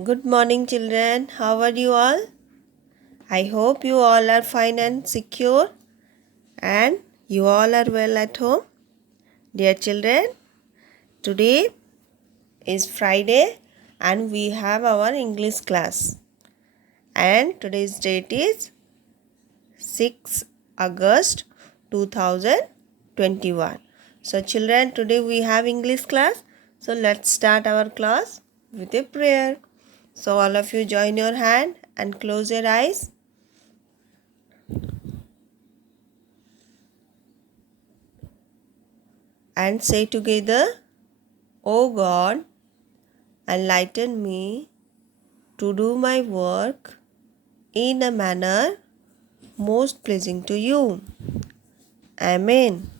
Good morning, children. How are you all? I hope you all are fine and secure and you all are well at home. Dear children, today is Friday and we have our English class. And today's date is 6 August 2021. So, children, today we have English class. So, let's start our class with a prayer. So, all of you join your hand and close your eyes. And say together, O God, enlighten me to do my work in a manner most pleasing to you. Amen.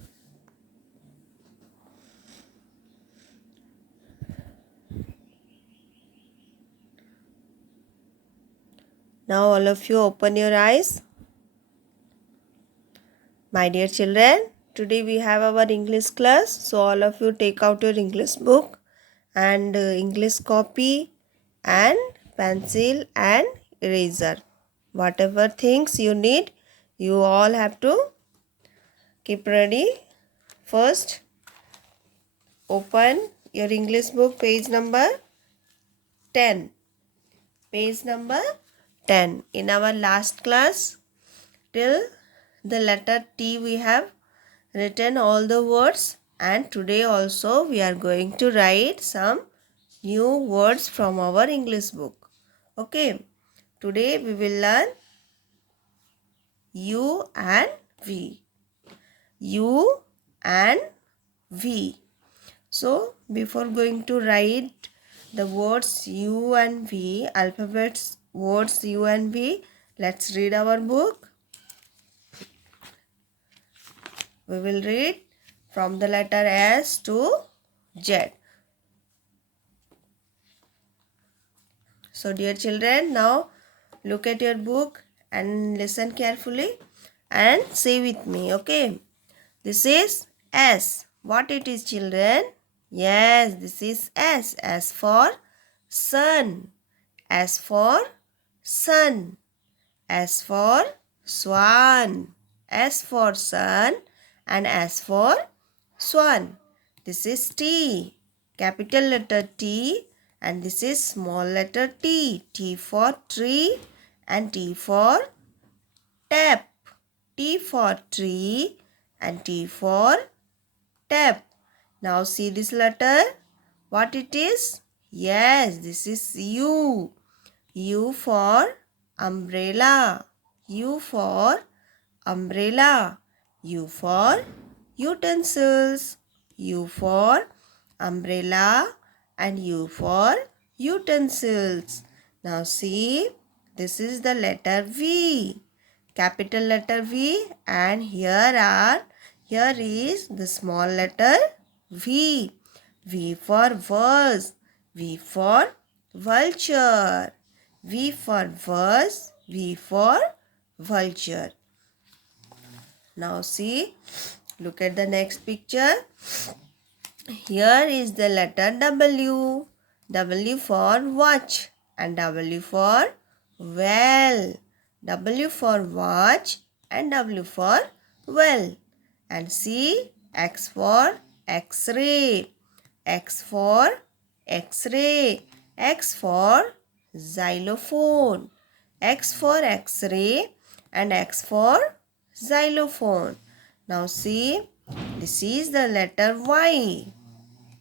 Now all of you open your eyes. My dear children, today we have our English class. So all of you take out your English book and English copy and pencil and eraser. Whatever things you need, you all have to keep ready. First, open your English book page number 10. Page number 10. In our last class, till the letter T we have written all the words, and today also we are going to write some new words from our English book. Okay. Today we will learn U and V. U and V. So, before going to write the words U and V, alphabets words U and V, let's read our book. We will read from the letter S to Z. So, dear children, now look at your book and listen carefully and say with me, okay? This is S. What it is, children? Yes, this is S. S for sun. S for sun. S for swan. S for sun and S for swan. This is T. Capital letter T and this is small letter T. T for tree and T for tap. T for tree and T for tap. Now see this letter. What it is? Yes, this is U. U for umbrella. U for umbrella. U for utensils. U for umbrella and U for utensils. Now see, this is the letter V. Capital letter V, and here is the small letter V. V for vase. V for vulture. V for vase. V for vulture. Now see, look at the next picture. Here is the letter W. W for watch and W for well. W for watch and W for well. And see, X for X-ray. X for X-ray. X for xylophone. X for X-ray and X for xylophone. Now see, this is the letter Y.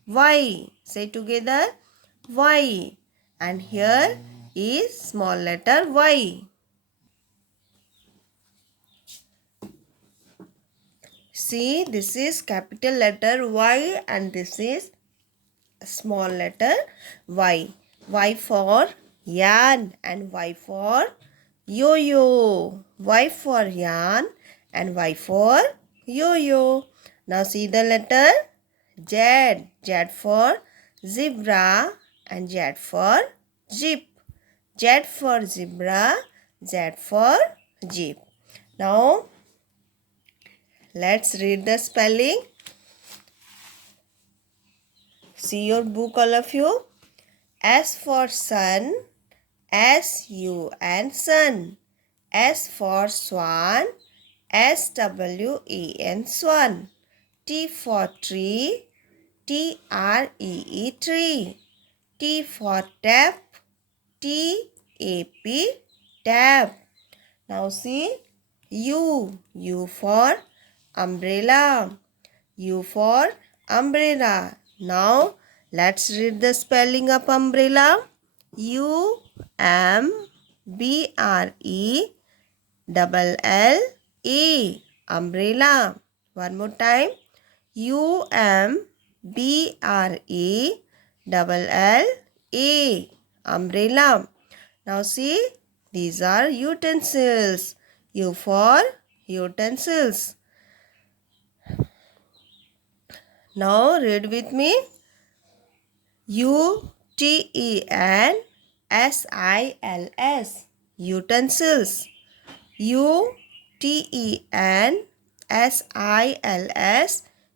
Y. Say together, Y. And here is small letter Y. See, this is capital letter Y and this is small letter Y. Y for yarn and Y for yo-yo. Y for yarn and Y for yo-yo. Now see the letter Z. Z for zebra and Z for jeep. Z for zebra, Z for jeep. Now let's read the spelling. See your book, all of you. S for sun, S-U-N, sun. S for swan, S-W-A-N, swan. T for tree, T-R-E-E, tree. T for tap, T-A-P, tap. Now see, U for umbrella. U for umbrella. Now let's read the spelling of umbrella. U-M-B-R-E-L-L-A, umbrella. One more time. U-M-B-R-E-L-L-A, umbrella. Now see, these are utensils. U for utensils. Now read with me. U-T-E-N-S-I-L-S, utensils. U-T-E-N-S-I-L-S,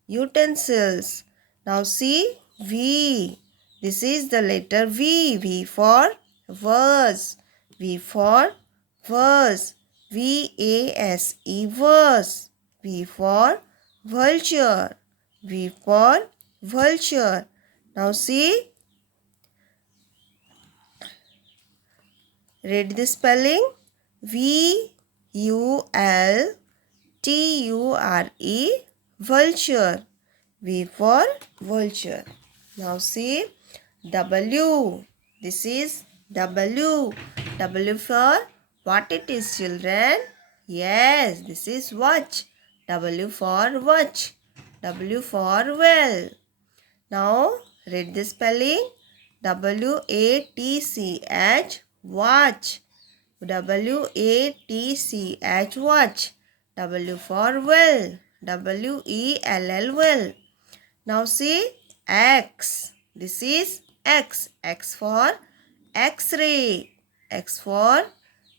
utensils. Now see, V. This is the letter V. V for vase. V for vase. V-A-S-E, vase. V for vulture. V for vulture. Now see, read the spelling. V-U-L-T-U-R-E, vulture. V for vulture. Now see, W. This is W. W for what it is, children? Yes, this is watch. W for watch. W for well. Now read the spelling. W-A-T-C-H, watch. W-A-T-C-H, watch. W for well. W-E-L-L, well. Now see, X. This is X. X for X-ray. X for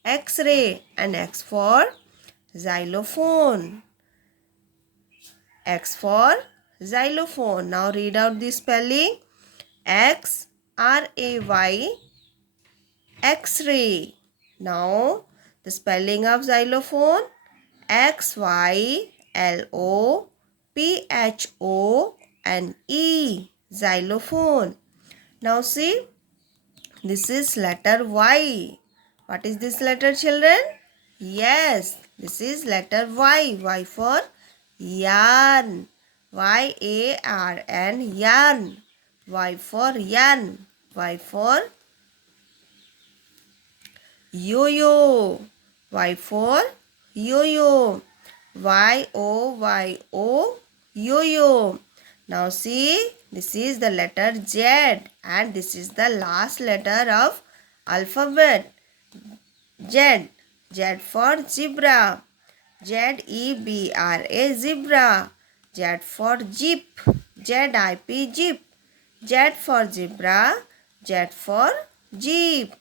X-ray. And X for xylophone. X for xylophone. Now read out the spelling. X-R-A-Y, X-ray. Now the spelling of xylophone. X-Y-L-O-P-H-O-N-E, xylophone. Now see, this is letter Y. What is this letter, children? Yes, this is letter Y. Y for yarn. Y-A-R-N, yarn. Y for yarn. Y for yo-yo. Y for yo-yo. Y-O-Y-O, yo-yo. Now see, this is the letter Z and this is the last letter of alphabet. Z. Z for zebra. Z-E-B-R-A, zebra. Z for jeep. Z-I-P, jeep. Z for zebra. Z for jeep.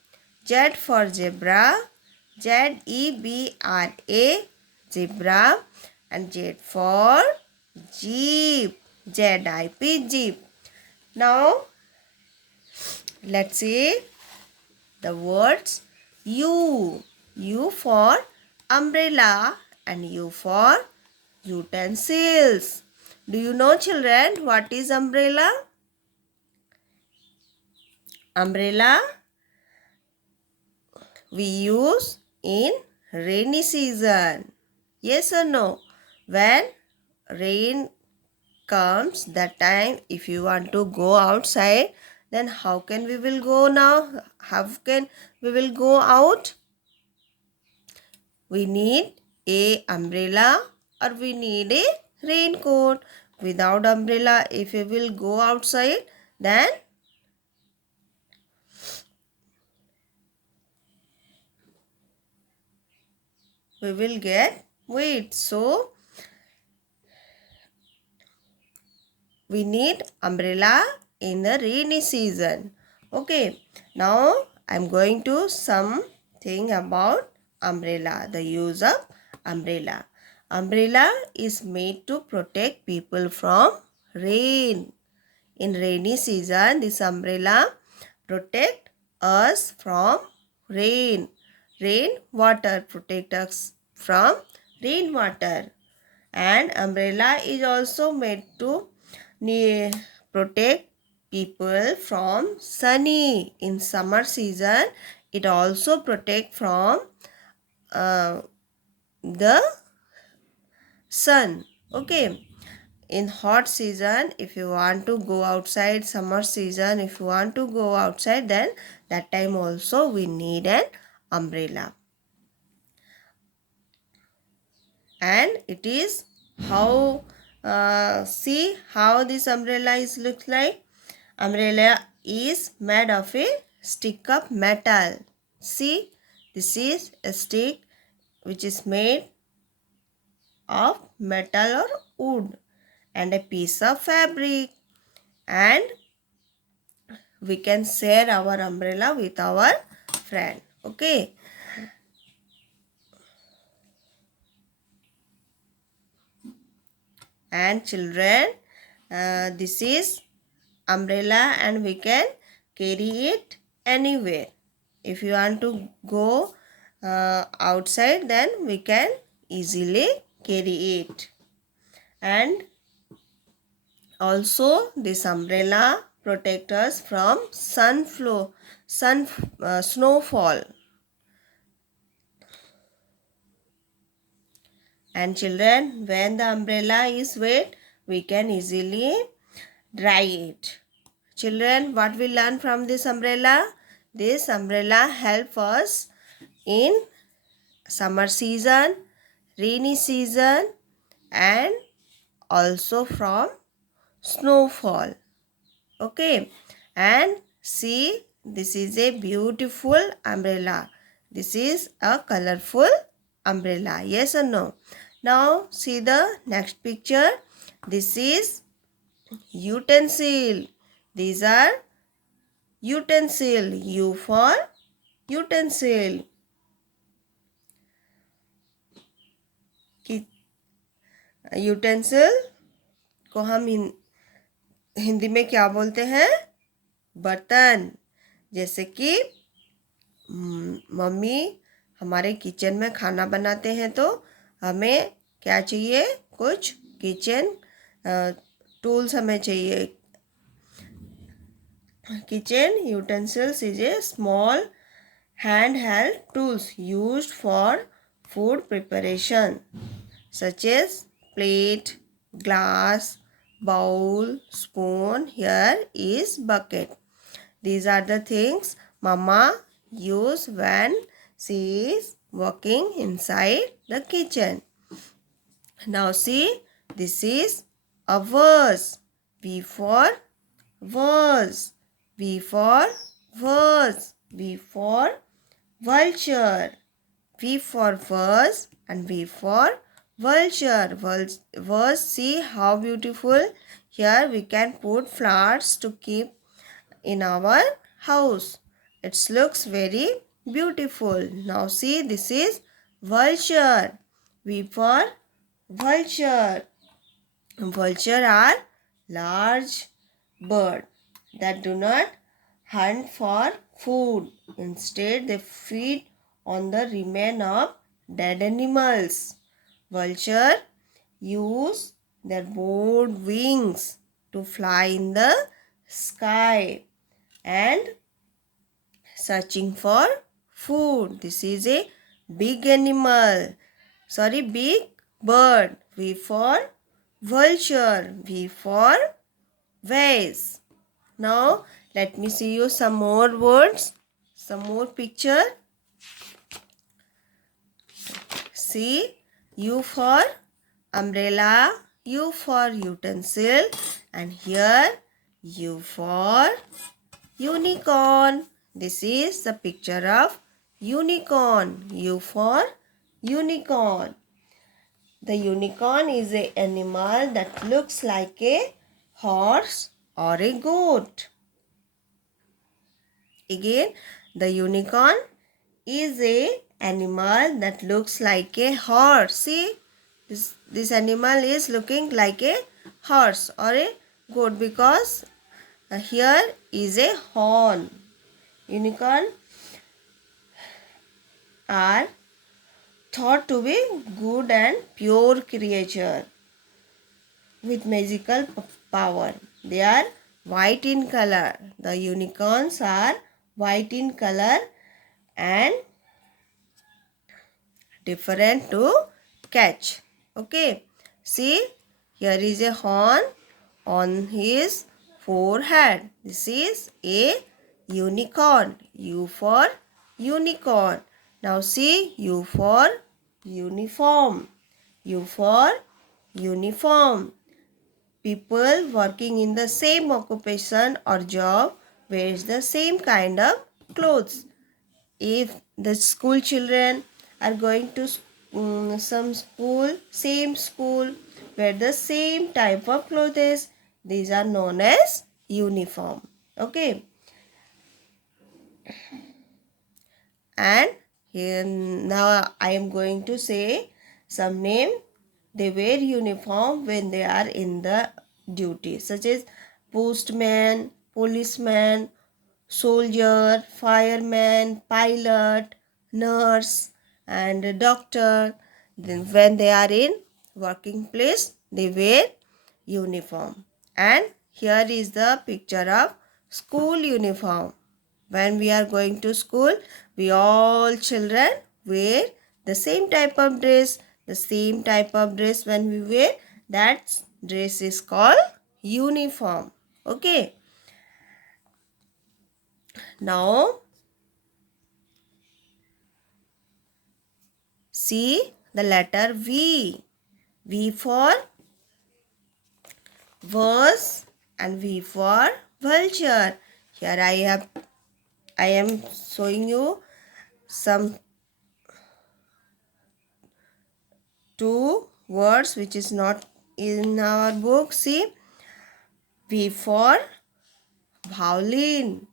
Z for zebra. Z-E-B-R-A, zebra. And Z for jeep. Z-I-P, jeep. Now, let's see the words U. U for umbrella and U for utensils. Do you know, children, what is umbrella? Umbrella we use in rainy season. Yes or no? When rain comes, that time if you want to go outside, then how can we will go now? How can we will go out? We need a umbrella or we need a raincoat. Without umbrella, if we will go outside, then we will get wet. So we need umbrella in the rainy season. Okay, now I'm going to something about umbrella, the use of umbrella. Umbrella is made to protect people from rain. In rainy season, this umbrella protect us from rain. Rain water protect us from rainwater. And umbrella is also made to protect people from sunny. In summer season, it also protect from uh, the sun. Okay. In hot season, if you want to go outside, summer season, if you want to go outside, then that time also we need an umbrella. And it is how see how this umbrella is looks like. Umbrella is made of a stick of metal. See, this is a stick which is made of metal or wood and a piece of fabric, and we can share our umbrella with our friend. Okay. And children, this is umbrella and we can carry it anywhere. If you want to go outside, then we can easily carry it. And also this umbrella protect us from snowfall. And children, when the umbrella is wet, we can easily dry it. Children, what we learn from this umbrella? This umbrella help us in summer season, rainy season, and also from snowfall. Okay. And see, this is a beautiful umbrella. This is a colorful umbrella. Yes or no? Now see the next picture. This is utensil. These are utensil. U for utensil. Utensil को हम हिंदी में क्या बोलते हैं? बर्तन. जैसे कि mummy हमारे किचन में खाना बनाते हैं तो हमें क्या चाहिए? कुछ किचन टूल्स हमें चाहिए. Kitchen utensils is a small handheld tools used for food preparation, such as plate, glass, bowl, spoon. Here is bucket. These are the things Mama use when she is working inside the kitchen. Now see, this is a vase. V for vase. V for vase. V for vulture. V for vase and V for vulture. Vase, see how beautiful. Here we can put flowers to keep in our house. It looks very beautiful. Now see, this is vulture. V for vulture. Vulture are large bird that do not hunt for food. Instead, they feed on the remain of dead animals. Vulture use their broad wings to fly in the sky and searching for food. This is a big animal. Big bird. V for vulture. V for vase. Now, let me see you some more words, some more picture. See, U for umbrella, U for utensil, and here U for unicorn. This is the picture of unicorn. U for unicorn. The unicorn is an animal that looks like a horse or a goat. Again, the unicorn is a animal that looks like a horse. See, this animal is looking like a horse or a goat because here is a horn. Unicorn are thought to be good and pure creature with magical power. They are white in color. The unicorns are white in color and different to catch. Okay. See, here is a horn on his forehead. This is a unicorn. U for unicorn. Now see, U for uniform. U for uniform. People working in the same occupation or job wears the same kind of clothes. If the school children are going to some school, same school, wear the same type of clothes, these are known as uniform. Okay. And here now I am going to say some name. They wear uniform when they are in the duty, such as postman, policeman, soldier, fireman, pilot, nurse, and a doctor. Then when they are in working place, they wear uniform. And here is the picture of school uniform. When we are going to school, we all children wear the same type of dress. The same type of dress when we wear, that dress is called uniform. Okay. Now, see the letter V. V for verse and V for vulture. Here I am showing you some two words which is not in our book. See, V for violin.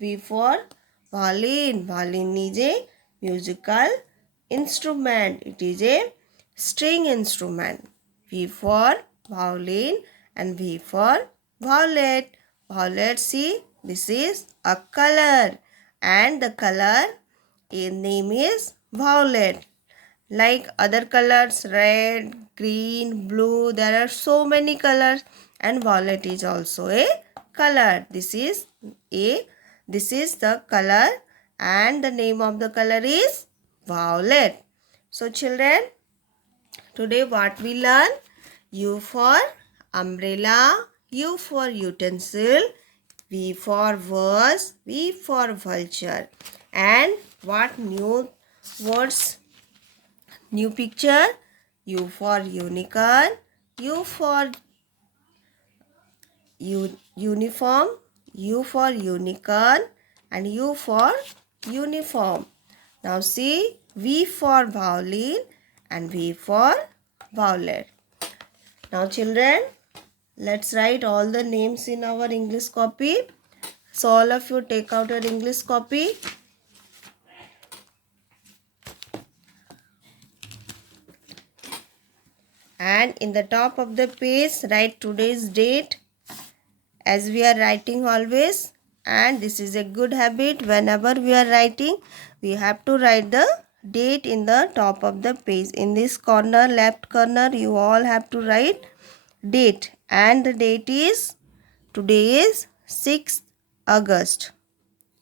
V for violin. Violin is a musical instrument. It is a string instrument. V for violin and V for violet. Violet, see, this is a color and the color in name is violet. Like other colors, red, green, blue, there are so many colors, and violet is also a color. This is the color and the name of the color is violet. So children, today what we learn? U for umbrella, U for utensil, V for verse, V for vulture. And what new words, new picture? U for unicorn, U for uniform, U for unicorn, and U for uniform. Now see, V for violin and V for violet. Now children, let's write all the names in our English copy. So all of you take out your English copy. And in the top of the page, write today's date as we are writing always. And this is a good habit. Whenever we are writing, we have to write the date in the top of the page. In this corner, left corner, you all have to write date. And the date is, today is 6th August.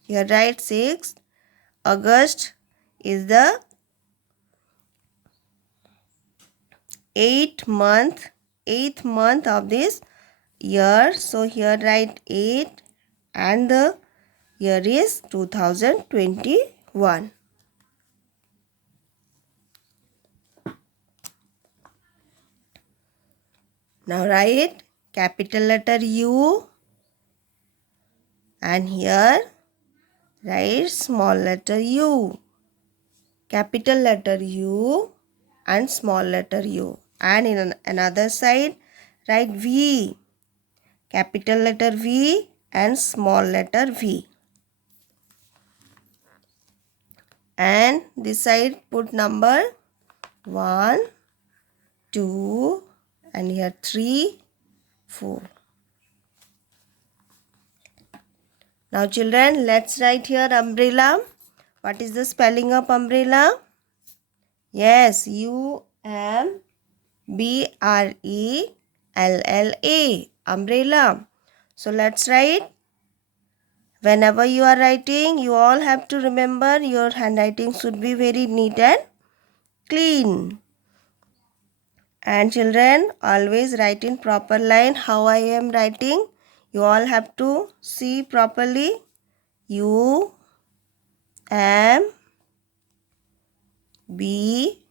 Here write 6th August is the 8th month of this year. So here write 8 and the year is 2021. Now write capital letter U and here write small letter u. Capital letter U and small letter u. And in another side write V. Capital letter V and small letter v. And this side put number 1, 2 and here 3, 4. Now children, let's write here umbrella. What is the spelling of umbrella? Yes, UMBRELLA, umbrella. So let's write. Whenever you are writing, you all have to remember your handwriting should be very neat and clean. And children, always write in proper line how I am writing. You all have to see properly. U M B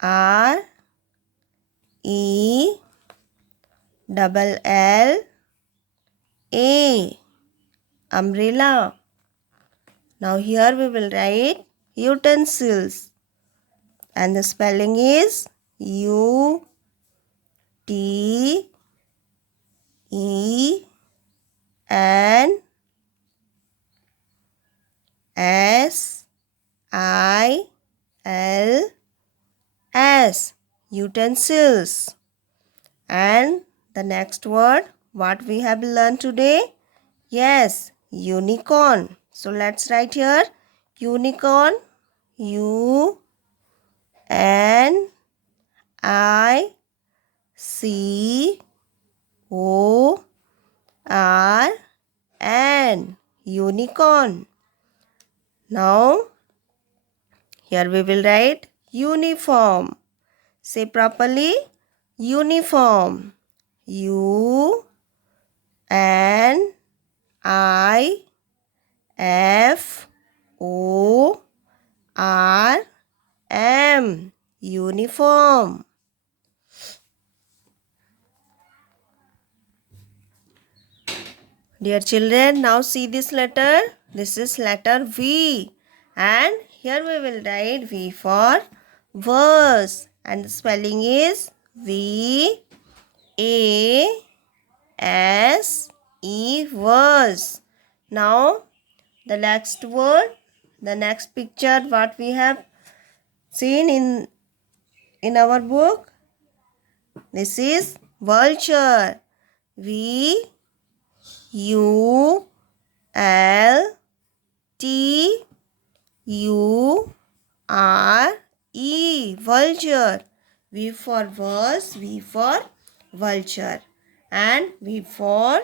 R E double L A, umbrella. Now here we will write utensils, and the spelling is U T E N S I L S, utensils. And the next word what we have learned today? Yes, unicorn. So let's write here unicorn. U N I C O R N, unicorn. Now here we will write uniform. Say properly, uniform. U N I F O R M, uniform. Dear children, now see this letter. This is letter V. And here we will write V for verse. And the spelling is V A S E, verse. Now the next word, the next picture what we have seen in our book. This is vulture. V U L T U R E, vulture. V for verse, V for vulture. And V for,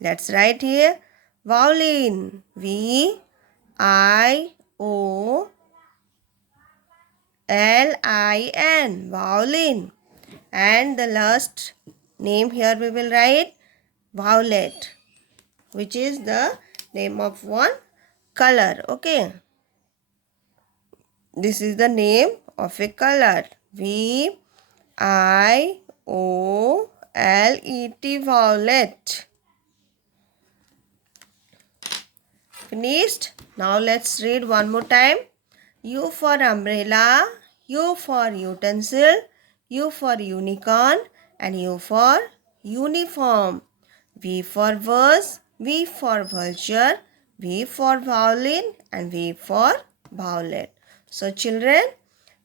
let's write here, violin. V I O L I N, violin. And the last name here we will write violet, which is the name of one color. Okay, this is the name of a color. V I O L E T, violet. Finished? Now let's read one more time. U for umbrella, U for utensil, U for unicorn, and U for uniform. V for verse, V for vulture, V for violin, and V for violet. So children,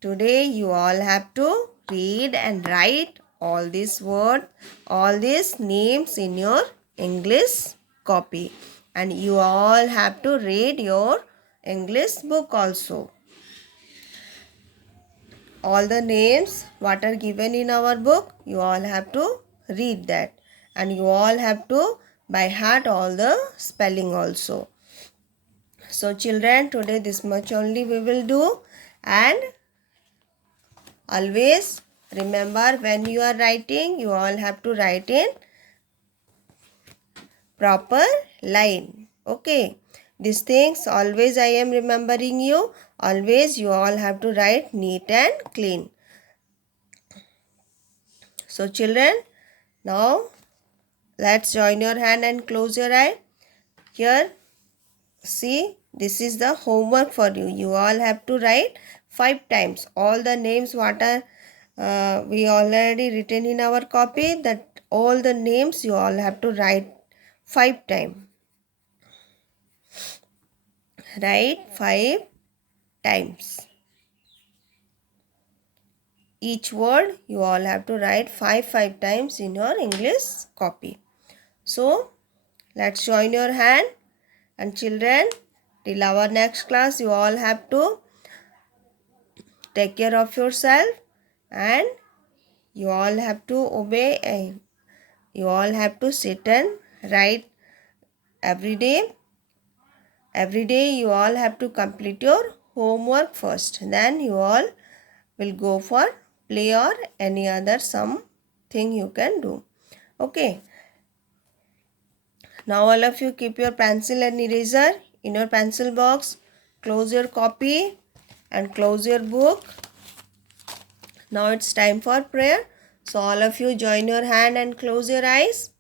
today you all have to read and write all these words, all these names in your English copy. And you all have to read your English book also. All the names what are given in our book, you all have to read that. And you all have to by heart all the spelling also. So children, today this much only we will do. And always remember, when you are writing, you all have to write in proper line. Okay, these things always I am remembering you. Always you all have to write neat and clean. So children, now let's join your hand and close your eye. Here, see, this is the homework for you. You all have to write 5 times all the names what are we already written in our copy. That all the names you all have to write 5 times. Write 5 times. Each word you all have to write 5 times in your English copy. So let's join your hand. And children, till our next class, you all have to take care of yourself, and you all have to obey. You all have to sit and write every day. Every day you all have to complete your homework first. Then you all will go for play or any other something you can do. Okay. Now all of you keep your pencil and eraser in your pencil box. Close your copy and close your book. Now it's time for prayer. So all of you join your hand and close your eyes.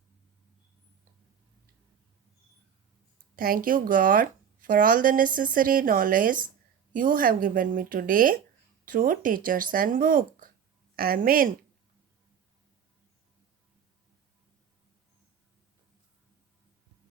Thank you, God, for all the necessary knowledge you have given me today through teachers and book. Amen.